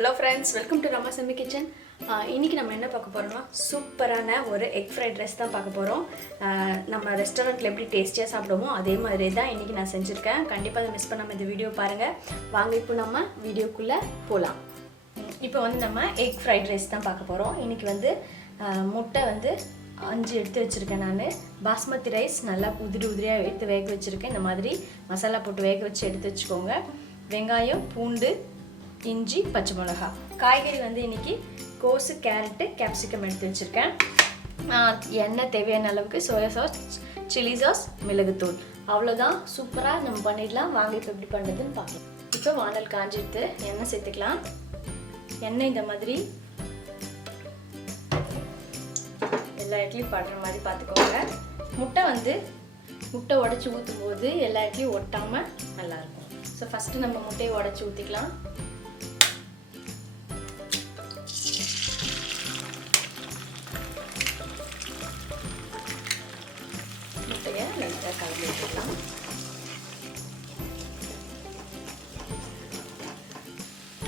Hello friends, welcome to Ramas Yummy Kitchen. இன்னைக்கு நம்ம என்ன பார்க்க போறோம்னா சூப்பரான ஒரு எக் ஃப்ரைட் ரைஸ் தான் பார்க்க போறோம். நம்ம ரெஸ்டாரன்ட்ல எப்படி டேஸ்டியா சாப்பிடுவோமோ அதே மாதிரி தான் இன்னைக்கு நான் செஞ்சிருக்கேன். கண்டிப்பா அதை மிஸ் பண்ணாம இந்த வீடியோ பாருங்க. வாங்க இப்போ நம்ம வீடியோக்குள்ள போலாம். இப்போ வந்து நம்ம எக் ஃப்ரைட் ரைஸ் தான் பார்க்க போறோம். இன்னைக்கு முட்டை 5 எடுத்து வச்சிருக்கேன். நான் பாஸ்மதி ரைஸ் நல்லா உதிரியா எடுத்து வேக வச்சிருக்கேன். இந்த மாதிரி மசாலா போட்டு வேக வச்சு எடுத்து வச்சுக்கோங்க. வெங்காயம், பூண்டு, இஞ்சி, பச்சை மிளகாய். காய்கறி இன்னைக்கு கோஸு, கேரட்டு, கேப்சிகம் எடுத்து வச்சுருக்கேன். எண்ணெய் தேவையான அளவுக்கு, சோயா சாஸ், சில்லி சாஸ், மிளகுத்தூள். அவ்வளோதான், சூப்பராக நம்ம பண்ணிடலாம். வாங்க இப்போ எப்படி பண்ணுறதுன்னு பார்க்கலாம். இப்போ வானல் காஞ்சிட்டு எண்ணெய் சேர்த்துக்கலாம். எண்ணெய் இந்த மாதிரி எல்லா இடத்துலையும் படுற மாதிரி பார்த்துக்கோங்க. முட்டை உடச்சி ஊற்றும் போது எல்லா இடத்துலையும் ஒட்டாமல் நல்லாயிருக்கும். ஸோ ஃபஸ்ட்டு நம்ம முட்டையை உடச்சி ஊற்றிக்கலாம். முட்டையை லைட்டாக கலந்து வச்சுக்கலாம்.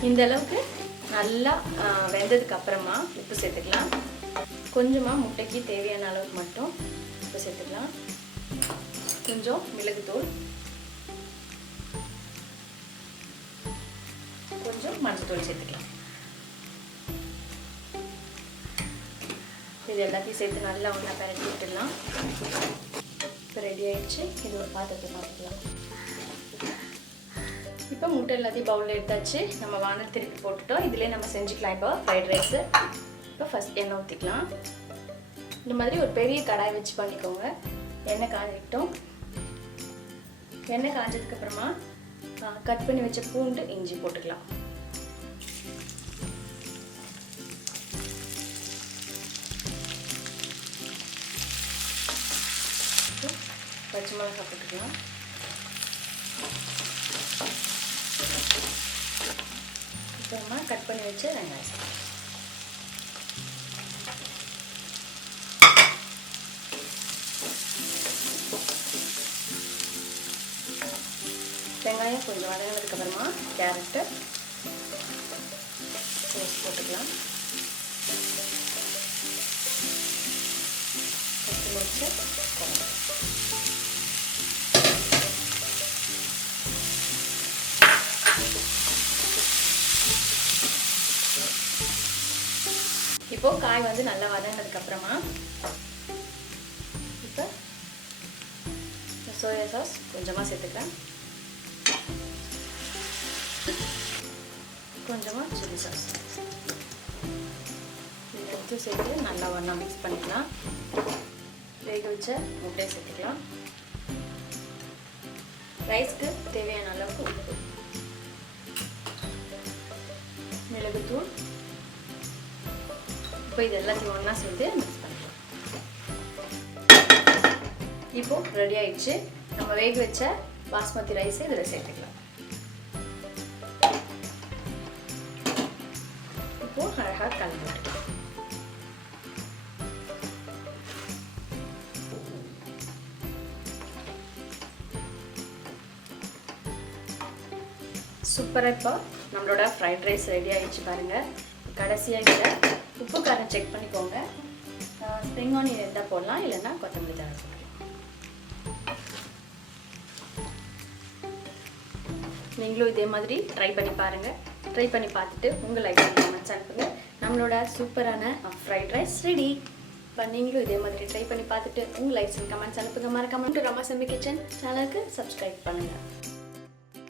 இந்த அளவுக்கு நல்லா வெந்ததுக்கு அப்புறமா உப்பு சேர்த்துக்கலாம். கொஞ்சமாக முட்டைக்கு தேவையான அளவுக்கு மட்டும் உப்பு சேர்த்துக்கலாம். கொஞ்சம் மிளகுத்தூள், கொஞ்சம் மஞ்சள்தூள் சேர்த்துக்கலாம். இது எல்லாத்தையும் சேர்த்து நல்லா ஒன்றா பரட்டி விட்டுடலாம். இப்போ ரெடி ஆகிடுச்சு. இது ஒரு பாத்திரத்தை பார்த்துக்கலாம். இப்போ முட்டை எல்லாத்தையும் பவுலில் எடுத்தாச்சு. நம்ம வானல் திருப்பி போட்டுட்டோம். இதிலே நம்ம செஞ்சுக்கலாம். இப்போ ஃப்ரைட் ரைஸு. இப்போ ஃபஸ்ட் எண்ணெய் ஊற்றிக்கலாம். இந்த மாதிரி ஒரு பெரிய கடாய் வச்சு பண்ணிக்கோங்க. எண்ணெய் காஞ்சிக்கிட்டோம். எண்ணெய் காஞ்சதுக்கப்புறமா கட் பண்ணி வச்ச பூண்டு, இஞ்சி போட்டுக்கலாம். பச்சை மிளகாய் போட்டுக்கலாம். அப்புறமா கட் பண்ணி வச்ச வெங்காயம். வெங்காயம் கொஞ்சம் வதங்கினதுக்கப்புறமா கேரட்டு போட்டுக்கலாம். பச்சை இப்போ காய் நல்லா வதங்கினதுக்கப்புறமா இப்போ சோயா சாஸ் கொஞ்சமாக சேர்த்துக்கிறேன். கொஞ்சமாக சில்லி சாஸ் எடுத்து சேர்த்து நல்லா ஒன்றா மிக்ஸ் பண்ணிக்கலாம். வேக வச்ச முட்டையை சேர்த்துக்கலாம். ரைஸ்க்கு தேவையான அளவுக்கு உப்பு, மிளகுத்தூள். இப்போ இது எல்லாத்தையும் ஒன்றா சேர்த்து மிக்ஸ் பண்ணிக்கலாம். இப்போ ரெடி ஆயிடுச்சு. நம்ம வேக வச்ச பாஸ்மதி ரைஸ் இதில் சேர்த்துக்கலாம். இப்போ அழகாக கலந்து விட்டுக்கலாம். சூப்பராக இப்போ நம்மளோட ஃப்ரைட் ரைஸ் ரெடி ஆகிடுச்சு பாருங்கள். கடைசியாக இதில் உப்பு காரம் செக் பண்ணிக்கோங்க. ஸ்ப்ரிங் ஆனியன் இருந்தால் போடலாம், இல்லைன்னா கொத்தமல்லி தழை போடலாம். நீங்களும் இதே மாதிரி ட்ரை பண்ணி பாருங்கள். ட்ரை பண்ணி பார்த்துட்டு உங்கள் லைக் கமெண்ட்ஸ் அனுப்புங்க. நம்மளோட சூப்பரான ஃப்ரைட் ரைஸ் ரெடி. இப்போ நீங்களும் இதே மாதிரி ட்ரை பண்ணி பார்த்துட்டு உங்கள் லைக்ஸ் அண்ட் கமெண்ட்ஸ் அனுப்புங்க. மறக்காம Ramas Yummy Kitchen சேனலுக்கு சப்ஸ்கிரைப் பண்ணுங்கள்.